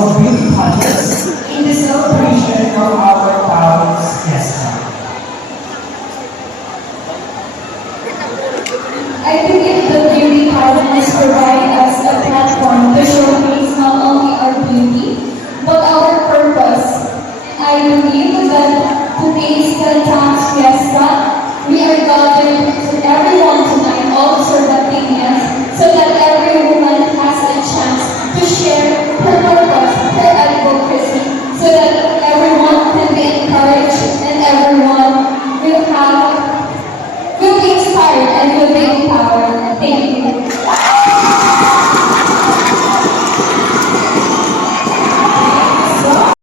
of beauty contests in the celebration of our province fiesta. I believe the beauty pageants provide us a platform to showcase not only our beauty, but our purpose. I believe that today's Cantans Fiesta, we are gathered to everyone tonight, all Sorbatinians, so that every woman has a chance to share her purpose, her advocacy, so that everyone can be encouraged and everyone will be inspired and will be empowered. Thank you.